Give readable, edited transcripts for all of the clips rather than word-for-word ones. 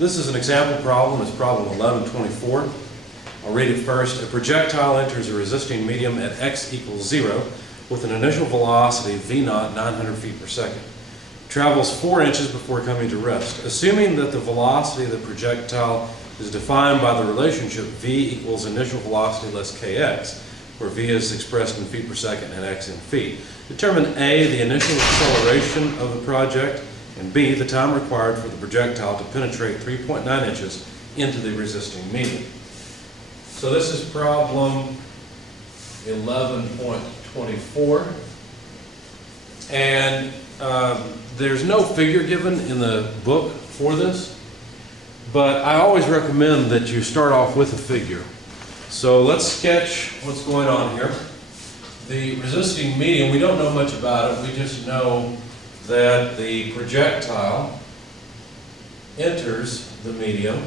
This is an example problem. It's problem 1124. I'll read it first. A projectile enters a resisting medium at x equals 0 with an initial velocity v naught 900 feet per second. Travels 4 inches before coming to rest. Assuming that the velocity of the projectile is defined by the relationship v equals initial velocity less kx, where v is expressed in feet per second and x in feet. Determine A, the initial acceleration of the project, and B, the time required for the projectile to penetrate 3.9 inches into the resisting medium. So this is problem 11.24. And there's no figure given in the book for this, but I always recommend that you start off with a figure. So let's sketch what's going on here. The resisting medium, we don't know much about it. We just know that the projectile enters the medium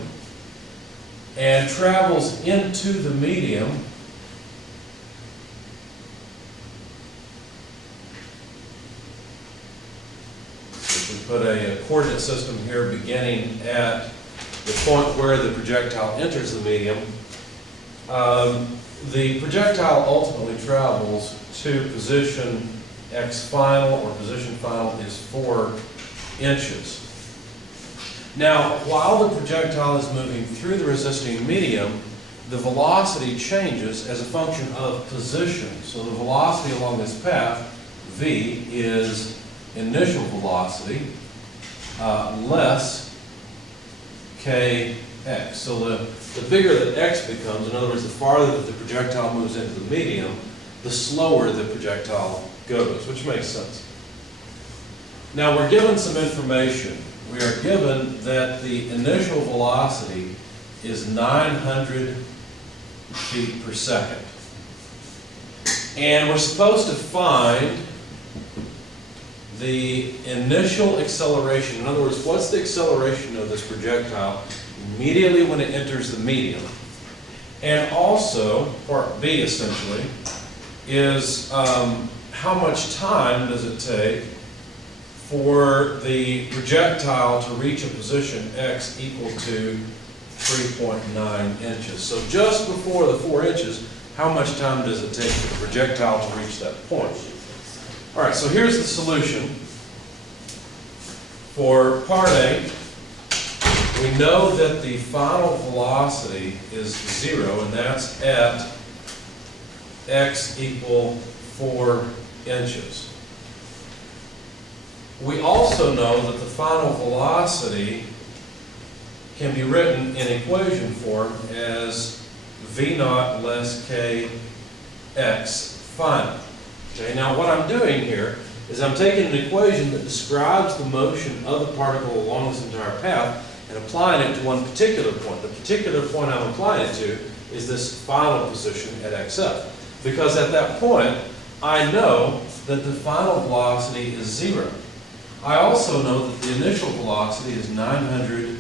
and travels into the medium we put a coordinate system here beginning at the point where the projectile enters the medium. The projectile ultimately travels to position x final, or position final is 4 inches. Now, while the projectile is moving through the resisting medium, the velocity changes as a function of position. So the velocity along this path, v, is initial velocity less kx. So the bigger that x becomes, in other words, the farther that the projectile moves into the medium, the slower the projectile goes, which makes sense. Now we're given some information. We are given that the initial velocity is 900 feet per second. And we're supposed to find the initial acceleration. In other words, what's the acceleration of this projectile immediately when it enters the medium? And also, part B essentially, is how much time does it take for the projectile to reach a position x equal to 3.9 inches. So just before the 4 inches, how much time does it take for the projectile to reach that point? All right, so here's the solution. For part A, we know that the final velocity is 0, and that's at x equal 4 inches. We also know that the final velocity can be written in equation form as v naught less kx final. Okay, now what I'm doing here is I'm taking an equation that describes the motion of the particle along this entire path and applying it to one particular point. The particular point I'm applying it to is this final position at xf. Because at that point, I know that the final velocity is 0. I also know that the initial velocity is 900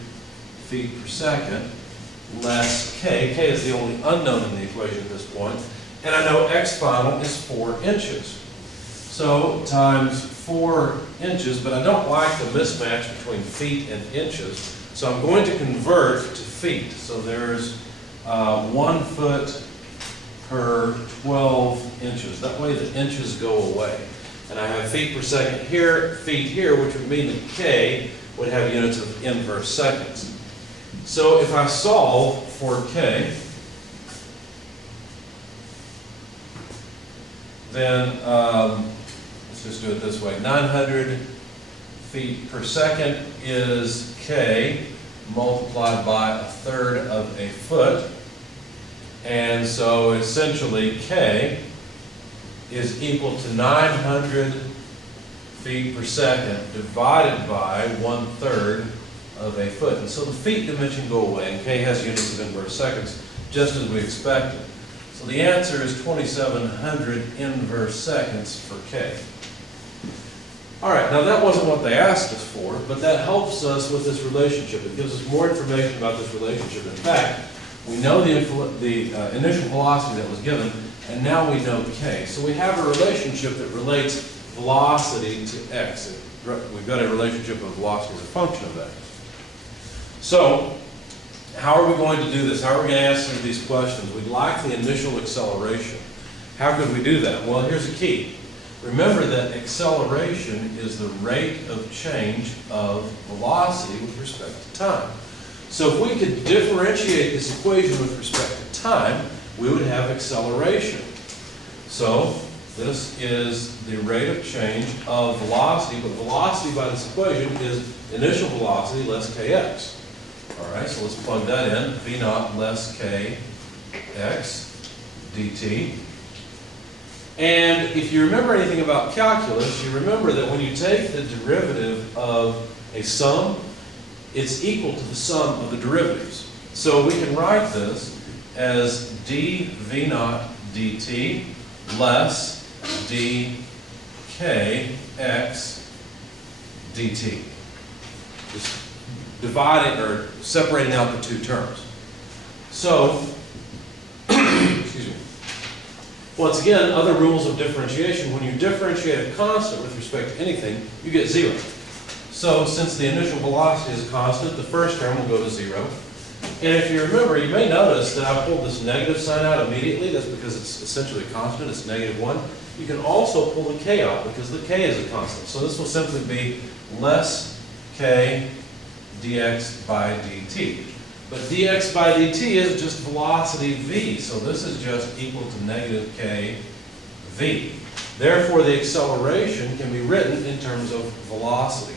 feet per second less k. K is the only unknown in the equation at this point. And I know x final is 4 inches. So times 4 inches, but I don't like the mismatch between feet and inches. So I'm going to convert to feet. So there's 1 foot per 12 inches. That way the inches go away. And I have feet per second here, feet here, which would mean that k would have units of inverse seconds. So if I solve for k, then let's just do it this way. 900 feet per second is k multiplied by 1/3 of a foot. And so essentially k is equal to 900 feet per second divided by 1/3 of a foot. And so the feet dimension go away, and k has units of inverse seconds, just as we expected. So the answer is 2,700 inverse seconds for k. All right, now that wasn't what they asked us for, but that helps us with this relationship. It gives us more information about this relationship. In fact, we know the initial velocity that was given, and now we know k. So we have a relationship that relates velocity to x. We've got a relationship of velocity as a function of x. So, how are we going to do this? How are we going to answer these questions? We'd like the initial acceleration. How could we do that? Well, here's the key. Remember that acceleration is the rate of change of velocity with respect to time. So if we could differentiate this equation with respect to time, we would have acceleration. So this is the rate of change of velocity, but velocity by this equation is initial velocity less kx. All right, so let's plug that in. V naught less kx dt. And if you remember anything about calculus, you remember that when you take the derivative of a sum, it's equal to the sum of the derivatives. So we can write this as dv naught dt less dkx dt. Just dividing or separating out the two terms. So, excuse me. Once again, other rules of differentiation. When you differentiate a constant with respect to anything, you get 0. So since the initial velocity is a constant, the first term will go to 0. And if you remember, you may notice that I pulled this negative sign out immediately. That's because it's essentially a constant. It's -1. You can also pull the k out because the k is a constant. So this will simply be less k dx by dt. But dx by dt is just velocity v, so this is just equal to -k v. Therefore, the acceleration can be written in terms of velocity.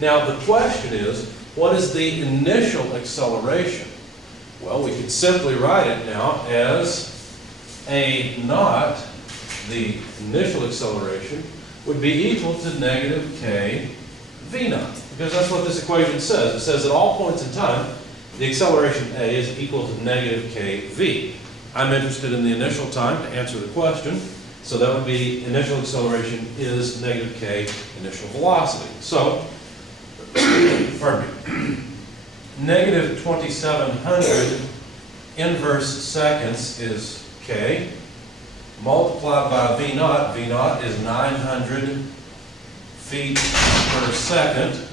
Now, the question is, what is the initial acceleration? Well, we could simply write it now as a naught, the initial acceleration, would be equal to -k v naught. Because that's what this equation says. It says at all points in time, the acceleration a is equal to -k v. I'm interested in the initial time to answer the question. So that would be initial acceleration is -k initial velocity. So, pardon me, -2700 inverse seconds is k, multiplied by v naught. V naught is 900 feet per second.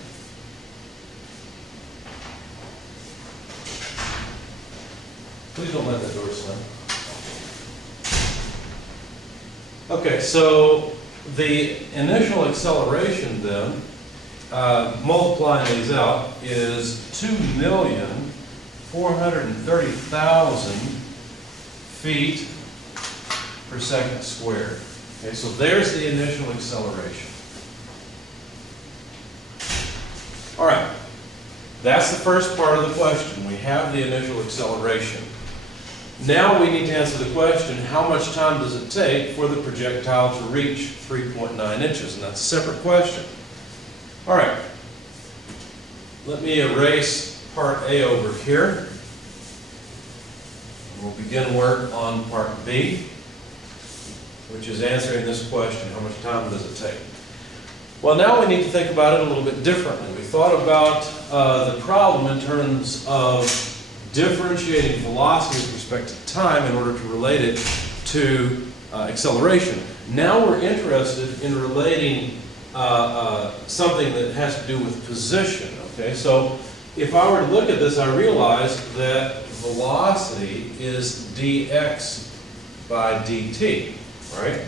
Please don't let that door slam. Okay, so the initial acceleration then, multiplying these out, is 2,430,000 feet per second squared. Okay, so there's the initial acceleration. All right, that's the first part of the question. We have the initial acceleration. Now we need to answer the question, how much time does it take for the projectile to reach 3.9 inches? And that's a separate question. All right, let me erase part A over here. We'll begin work on part B, which is answering this question, how much time does it take? Well, now we need to think about it a little bit differently. We thought about the problem in terms of differentiating velocity with respect to time in order to relate it to acceleration. Now we're interested in relating something that has to do with position. Okay, so if I were to look at this, I realize that velocity is dx by dt, right?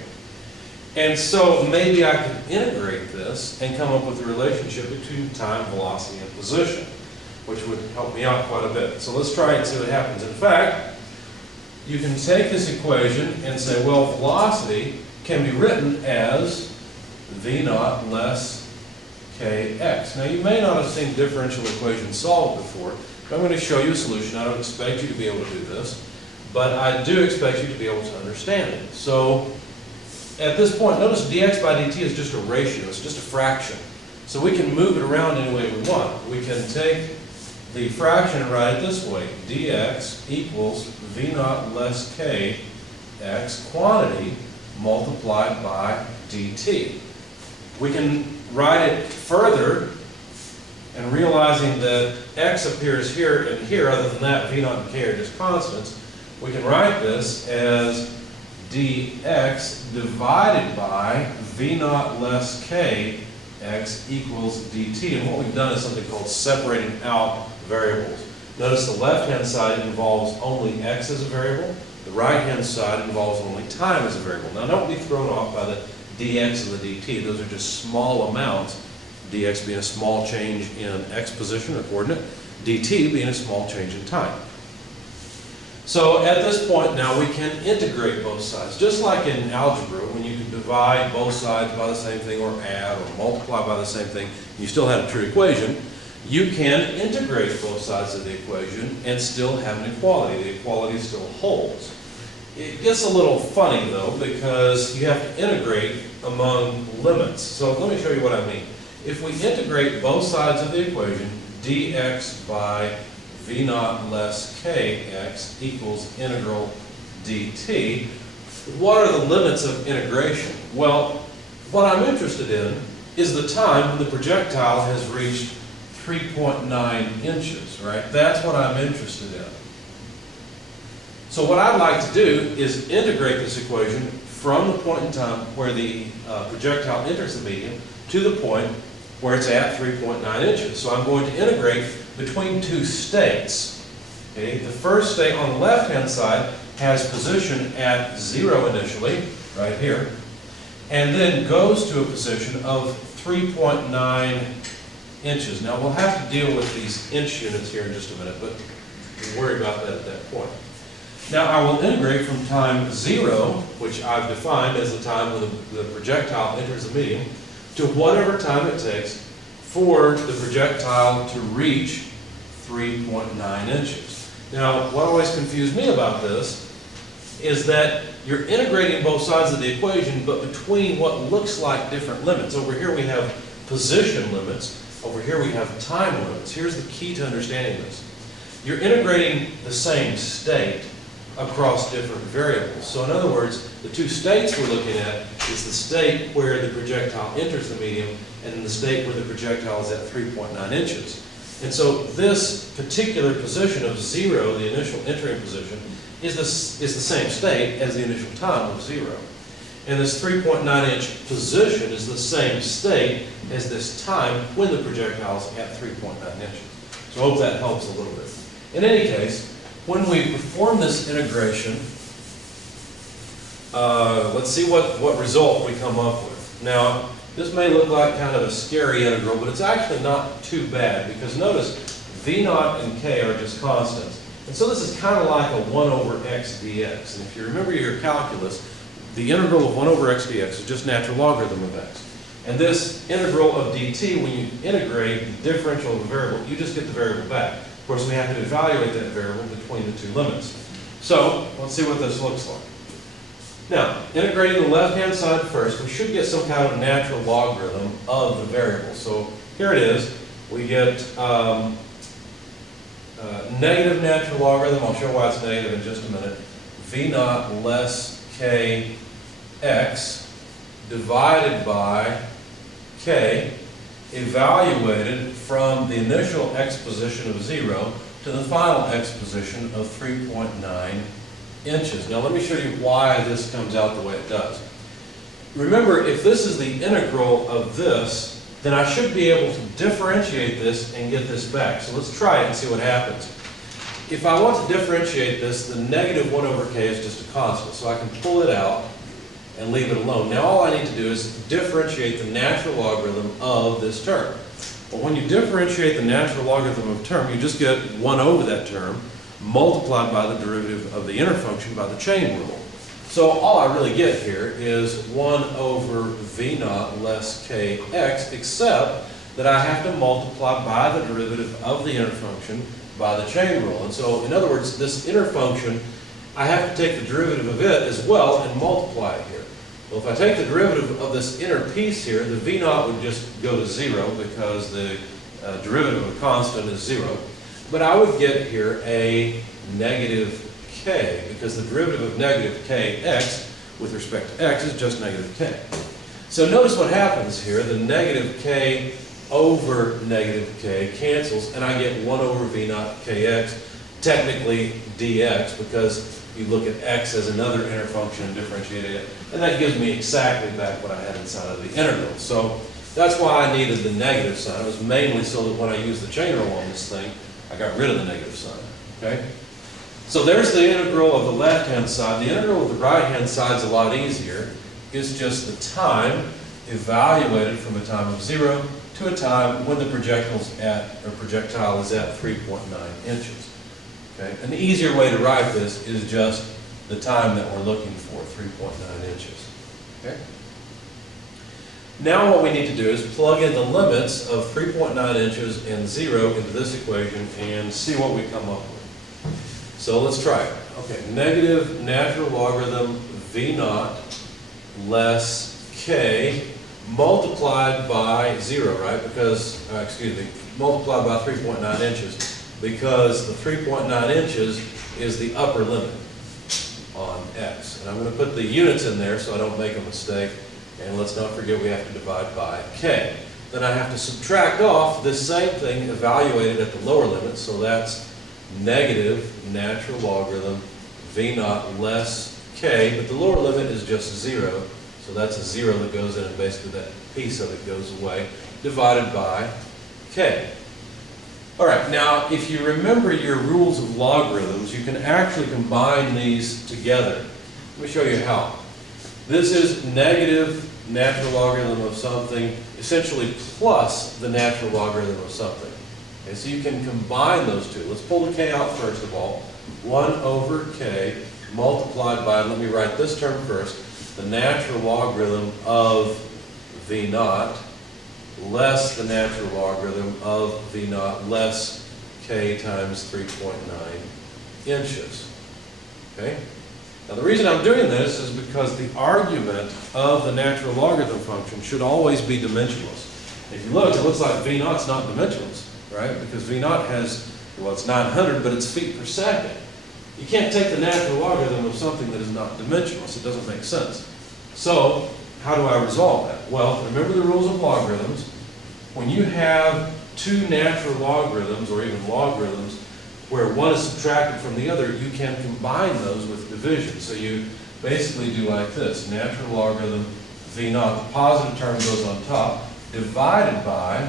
And so maybe I could integrate this and come up with a relationship between time, velocity, and position, which would help me out quite a bit. So let's try and see what happens. In fact, you can take this equation and say, well, velocity can be written as v naught less kx. Now, you may not have seen differential equations solved before, but I'm going to show you a solution. I don't expect you to be able to do this, but I do expect you to be able to understand it. So at this point, notice dx by dt is just a ratio. It's just a fraction. So we can move it around any way we want. We can take the fraction and write it this way. dx equals v naught less k x quantity multiplied by dt. We can write it further, and realizing that x appears here and here, other than that, v naught and k are just constants, we can write this as dx divided by v naught less k x equals dt. And what we've done is something called separating out variables. Notice the left-hand side involves only x as a variable. The right-hand side involves only time as a variable. Now don't be thrown off by the dx and the dt. Those are just small amounts. Dx being a small change in x position or coordinate, dt being a small change in time. So at this point now we can integrate both sides. Just like in algebra, when you can divide both sides by the same thing or add or multiply by the same thing, you still have a true equation. You can integrate both sides of the equation and still have an equality. The equality still holds. It gets a little funny though because you have to integrate among limits. So let me show you what I mean. If we integrate both sides of the equation, dx by v naught less kx equals integral dt, what are the limits of integration? Well, what I'm interested in is the time when the projectile has reached 3.9 inches, right? That's what I'm interested in. So what I'd like to do is integrate this equation from the point in time where the projectile enters the medium to the point where it's at 3.9 inches. So I'm going to integrate between two states. Okay? The first state on the left-hand side has position at 0 initially, right here, and then goes to a position of 3.9 inches. Now we'll have to deal with these inch units here in just a minute, but we'll worry about that at that point. Now I will integrate from time 0, which I've defined as the time when the projectile enters the medium, to whatever time it takes for the projectile to reach 3.9 inches. Now, what always confused me about this is that you're integrating both sides of the equation, but between what looks like different limits. Over here we have position limits. Over here we have time limits. Here's the key to understanding this. You're integrating the same state across different variables. So in other words, the two states we're looking at is the state where the projectile enters the medium and then the state where the projectile is at 3.9 inches. And so this particular position of 0, the initial entering position, is the same state as the initial time of 0. And this 3.9 inch position is the same state as this time when the projectile is at 3.9 inches. So I hope that helps a little bit. In any case, when we perform this integration, let's see what result we come up with. Now, this may look like kind of a scary integral, but it's actually not too bad because notice v naught and k are just constants. And so this is kind of like a 1 over x dx. And if you remember your calculus, the integral of 1 over x dx is just natural logarithm of x. And this integral of dt, when you integrate the differential of a variable, you just get the variable back. Of course, we have to evaluate that variable between the two limits. So, let's see what this looks like. Now, integrating the left-hand side first, we should get some kind of natural logarithm of the variable. So, here it is. We get negative natural logarithm. I'll show why it's negative in just a minute. V naught less kx divided by k evaluated from the initial x position of 0 to the final x position of 3.9 inches. Now let me show you why this comes out the way it does. Remember, if this is the integral of this, then I should be able to differentiate this and get this back. So let's try it and see what happens. If I want to differentiate this, the negative 1 over k is just a constant, so I can pull it out and leave it alone. Now all I need to do is differentiate the natural logarithm of this term. But when you differentiate the natural logarithm of a term, you just get 1 over that term multiplied by the derivative of the inner function by the chain rule. So all I really get here is 1 over v naught less kx, except that I have to multiply by the derivative of the inner function by the chain rule. And so in other words, this inner function, I have to take the derivative of it as well and multiply it here. Well, if I take the derivative of this inner piece here, the v naught would just go to 0 because the derivative of a constant is 0. But I would get here a negative k because the derivative of negative kx with respect to x is just negative k. So notice what happens here. The negative k over negative k cancels and I get 1 over v naught kx, technically dx, because you look at x as another inner function and differentiate it, and that gives me exactly back what I had inside of the integral. So That's why I needed the negative sign. It was mainly so that when I used the chain rule on this thing, I got rid of the negative sign, okay? So there's the integral of the left-hand side. The integral of the right-hand side is a lot easier. It's just the time evaluated from a time of 0 to a time when the projectile is at 3.9 inches. Okay? An easier way to write this is just the time that we're looking for, 3.9 inches. Okay? Now what we need to do is plug in the limits of 3.9 inches and 0 into this equation and see what we come up with. So let's try it. Okay, negative natural logarithm V naught less K multiplied by 0, right? Because, multiplied by 3.9 inches, because the 3.9 inches is the upper limit on X. And I'm going to put the units in there so I don't make a mistake. And let's not forget we have to divide by K. Then I have to subtract off this same thing evaluated at the lower limit, so that's negative natural logarithm V naught less K, but the lower limit is just 0. So that's a 0 that goes in, and basically that piece of it goes away, divided by K. All right, now if you remember your rules of logarithms, you can actually combine these together. Let me show you how. This is negative natural logarithm of something, essentially plus the natural logarithm of something. Okay, so you can combine those two. Let's pull the K out first of all. 1 over K multiplied by, let me write this term first, the natural logarithm of V naught less the natural logarithm of V naught less K times 3.9 inches. Okay? Now the reason I'm doing this is because the argument of the natural logarithm function should always be dimensionless. If you look, it looks like V naught's not dimensionless, right? Because V naught has, well, it's 900, but it's feet per second. You can't take the natural logarithm of something that is not dimensionless. It doesn't make sense. So, how do I resolve that? Well, remember the rules of logarithms. When you have two natural logarithms, or even logarithms, where one is subtracted from the other, you can combine those with division. So you basically do like this. Natural logarithm V naught, the positive term goes on top, divided by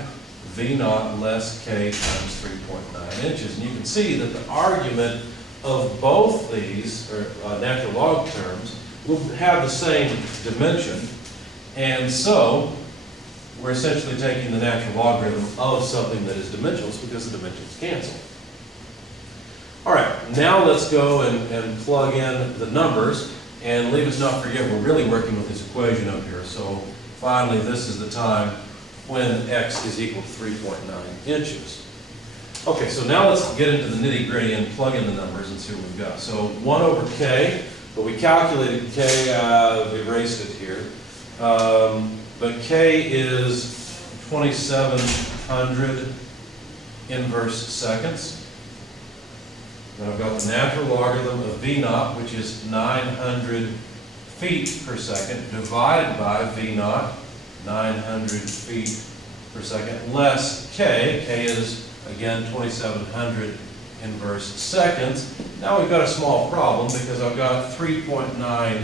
V naught less K times 3.9 inches. And you can see that the argument of both these, or natural log terms, will have the same dimension. And so, we're essentially taking the natural logarithm of something that is dimensionless because the dimensions cancel. All right, now let's go and plug in the numbers, and leave us not forget we're really working with this equation up here. So finally, this is the time when X is equal to 3.9 inches. Okay, so now let's get into the nitty-gritty and plug in the numbers and see what we've got. So 1 over K, but we calculated K, we erased it here. But K is 2,700 inverse seconds. Then I've got the natural logarithm of V naught, which is 900 feet per second, divided by V naught, 900 feet per second, less K. K is, again, 2,700 inverse seconds. Now we've got a small problem because I've got 3.9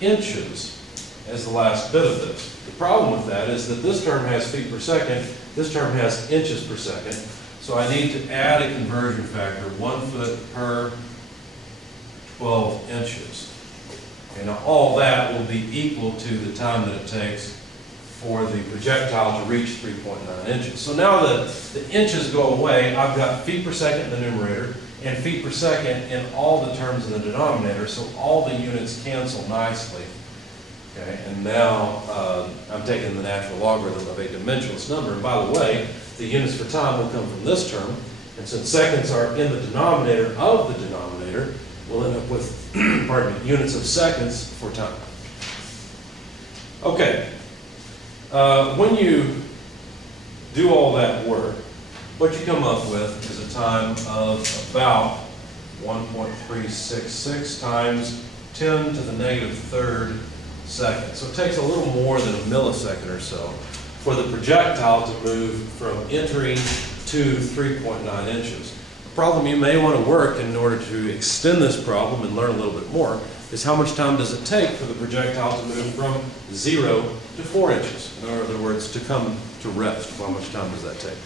inches as the last bit of this. The problem with that is that this term has feet per second, this term has inches per second. So I need to add a conversion factor, 1 foot per 12 inches. And all that will be equal to the time that it takes for the projectile to reach 3.9 inches. So now the inches go away, I've got feet per second in the numerator and feet per second in all the terms in the denominator, so all the units cancel nicely. Okay, and now I'm taking the natural logarithm of a dimensionless number. And by the way, the units for time will come from this term. And since seconds are in the denominator of the denominator, we'll end up with pardon me, units of seconds for time. Okay, when you do all that work, what you come up with is a time of about 1.366 times 10 to the negative third seconds. So it takes a little more than a millisecond or so for the projectile to move from entering to 3.9 inches. problem you may want to work in order to extend this problem and learn a little bit more is how much time does it take for the projectile to move from 0 to 4 inches? In other words, to come to rest. How much time does that take?